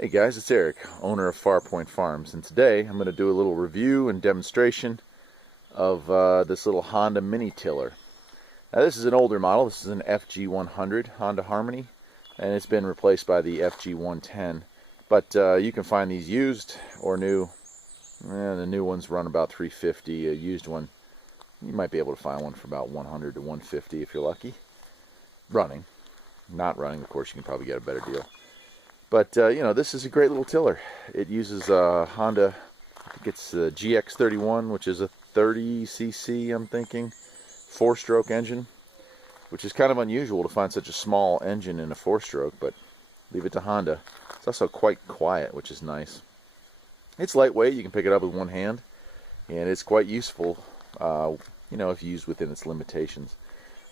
Hey guys, it's Erik, owner of Farpoint Farms, and today I'm going to do a little review and demonstration of this little Honda Mini Tiller. Now this is an older model. This is an FG100 Honda Harmony, and it's been replaced by the FG110. But you can find these used or new. The new ones run about $350. A used one, you might be able to find one for about $100 to $150 if you're lucky. Running. Not running, of course, you can probably get a better deal. But, you know, this is a great little tiller. It uses a Honda, I think it's the GX31, which is a 30cc, I'm thinking, 4-stroke engine, which is kind of unusual to find such a small engine in a 4-stroke, but leave it to Honda. It's also quite quiet, which is nice. It's lightweight. You can pick it up with one hand, and it's quite useful, you know, if used within its limitations.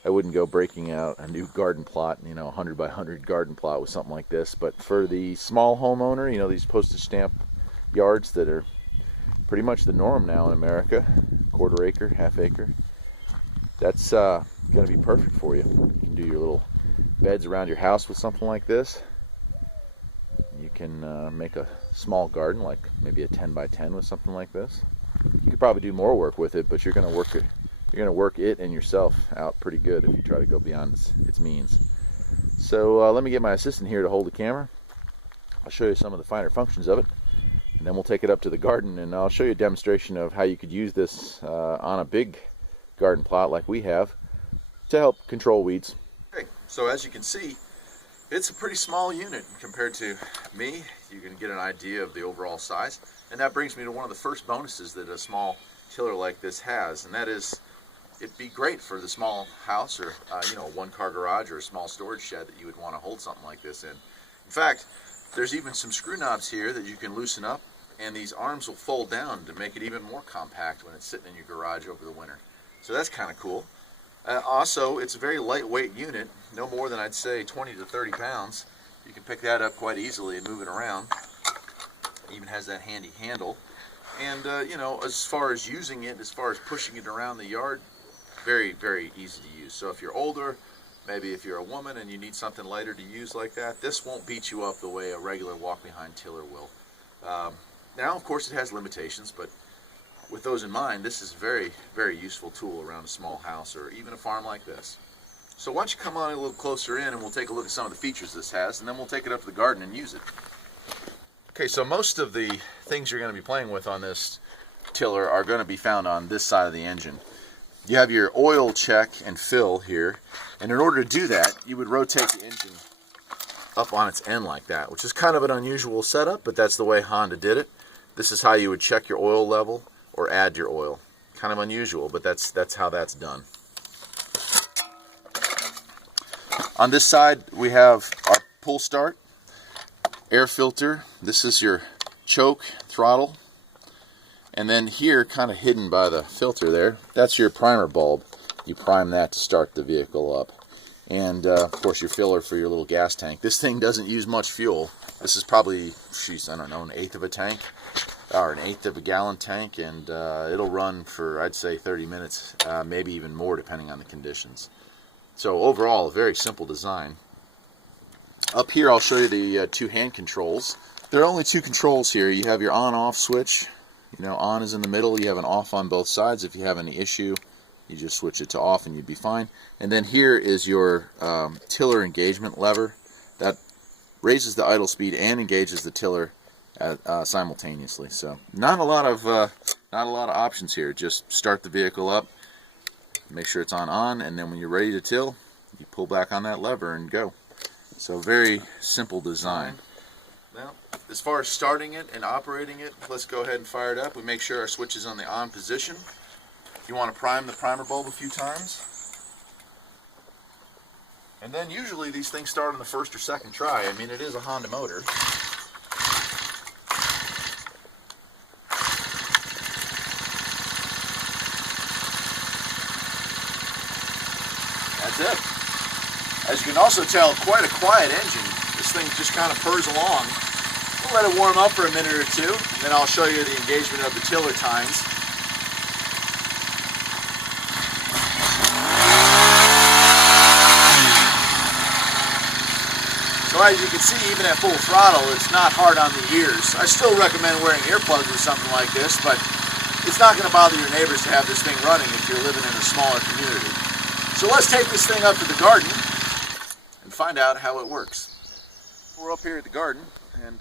I wouldn't go breaking out a new garden plot, you know, 100 by 100 garden plot with something like this. But for the small homeowner, you know, these postage stamp yards that are pretty much the norm now in America, quarter acre, half acre, that's going to be perfect for you. You can do your little beds around your house with something like this. You can make a small garden, like maybe a 10 by 10 with something like this. You could probably do more work with it, but you're going to work it. You're going to work it and yourself out pretty good if you try to go beyond its means. So let me get my assistant here to hold the camera. I'll show you some of the finer functions of it, and then we'll take it up to the garden, and I'll show you a demonstration of how you could use this on a big garden plot like we have to help control weeds. Okay, so as you can see, it's a pretty small unit compared to me. You can get an idea of the overall size, and that brings me to one of the first bonuses that a small tiller like this has, and that is it'd be great for the small house or you know, a one-car garage or a small storage shed that you would want to hold something like this in. In fact, there's even some screw knobs here that you can loosen up, and these arms will fold down to make it even more compact when it's sitting in your garage over the winter. So that's kind of cool. Also, it's a very lightweight unit, no more than I'd say 20 to 30 pounds. You can pick that up quite easily and move it around. It even has that handy handle. And you know, as far as using it, as far as pushing it around the yard, very, very easy to use. So if you're older, maybe if you're a woman and you need something lighter to use like that, this won't beat you up the way a regular walk-behind tiller will. Now, of course, it has limitations, but with those in mind, this is a very, very useful tool around a small house or even a farm like this. So why don't you come on a little closer in and we'll take a look at some of the features this has, and then we'll take it up to the garden and use it. Okay, so most of the things you're going to be playing with on this tiller are going to be found on this side of the engine. You have your oil check and fill here, and in order to do that, you would rotate the engine up on its end like that, which is kind of an unusual setup, but that's the way Honda did it. This is how you would check your oil level or add your oil. Kind of unusual, but that's how that's done. On this side, we have our pull start, air filter. This is your choke, throttle. And then here, kind of hidden by the filter there, that's your primer bulb. You prime that to start the vehicle up. And, of course, your filler for your little gas tank. This thing doesn't use much fuel. This is probably, I don't know, 1/8 of a tank, or 1/8 of a gallon tank, and it'll run for, I'd say, 30 minutes, maybe even more depending on the conditions. So overall, a very simple design. Up here, I'll show you the two hand controls. There are only two controls here. You have your on-off switch. You know, on is in the middle. You have an off on both sides. If you have any issue, you just switch it to off and you'd be fine. And then here is your tiller engagement lever that raises the idle speed and engages the tiller simultaneously. So not a lot of options here. Just start the vehicle up, make sure it's on, and then when you're ready to till, you pull back on that lever and go. So very simple design. Now, as far as starting it and operating it, let's go ahead and fire it up. We make sure our switch is on the on position. You want to prime the primer bulb a few times. And then usually these things start on the first or second try. I mean, it is a Honda motor. That's it. As you can also tell, quite a quiet engine. This thing just kind of purrs along. We'll let it warm up for a minute or two, then I'll show you the engagement of the tiller tines. Well, as you can see, even at full throttle, it's not hard on the ears. I still recommend wearing earplugs with something like this, but it's not going to bother your neighbors to have this thing running if you're living in a smaller community. So let's take this thing up to the garden and find out how it works. We're up here at the garden, and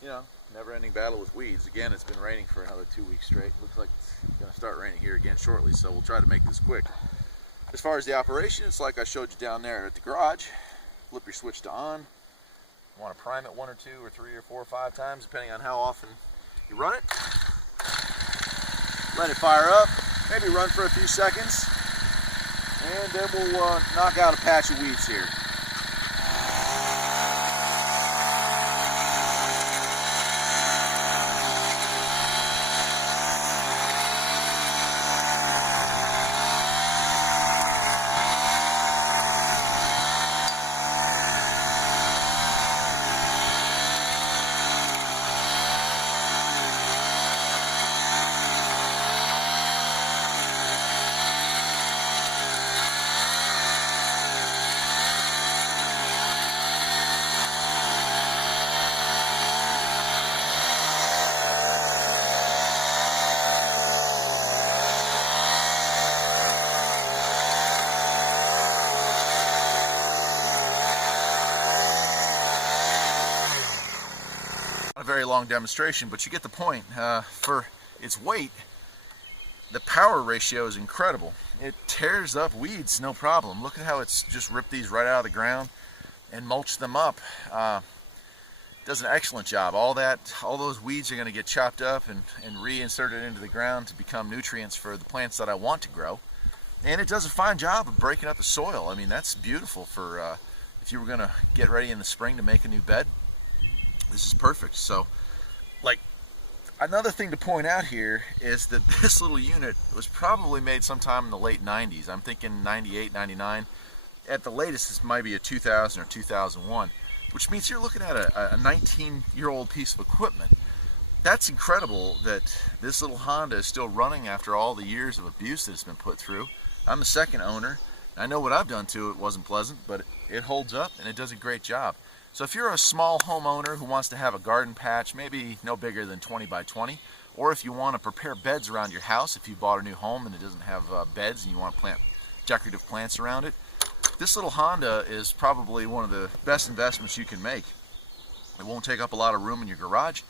you know, never-ending battle with weeds. Again, it's been raining for another 2 weeks straight. Looks like it's going to start raining here again shortly, so we'll try to make this quick. As far as the operation, it's like I showed you down there at the garage. Flip your switch to on. You want to prime it 1 or 2 or 3 or 4 or 5 times, depending on how often you run it. Let it fire up, maybe run for a few seconds, and then we'll knock out a patch of weeds here. A very long demonstration, but you get the point. For its weight, the power ratio is incredible. It tears up weeds no problem. Look at how it's just ripped these right out of the ground and mulched them up. Does an excellent job. All those weeds are going to get chopped up and reinserted into the ground to become nutrients for the plants that I want to grow. And it does a fine job of breaking up the soil. I mean, that's beautiful for if you were going to get ready in the spring to make a new bed. This is perfect. So, like, another thing to point out here is that this little unit was probably made sometime in the late 90s. I'm thinking 98, 99. At the latest, this might be a 2000 or 2001, which means you're looking at a 19-year-old piece of equipment. That's incredible that this little Honda is still running after all the years of abuse that it's been put through. I'm the second owner. I know what I've done to it wasn't pleasant, but it holds up and it does a great job. So if you're a small homeowner who wants to have a garden patch, maybe no bigger than 20 by 20, or if you want to prepare beds around your house, if you bought a new home and it doesn't have beds and you want to plant decorative plants around it, this little Honda is probably one of the best investments you can make. It won't take up a lot of room in your garage,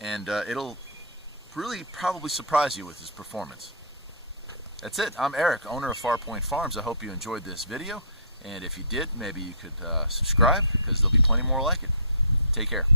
and it'll really probably surprise you with its performance. That's it. I'm Eric, owner of Farpoint Farms. I hope you enjoyed this video. And if you did, maybe you could subscribe, because there'll be plenty more like it. Take care.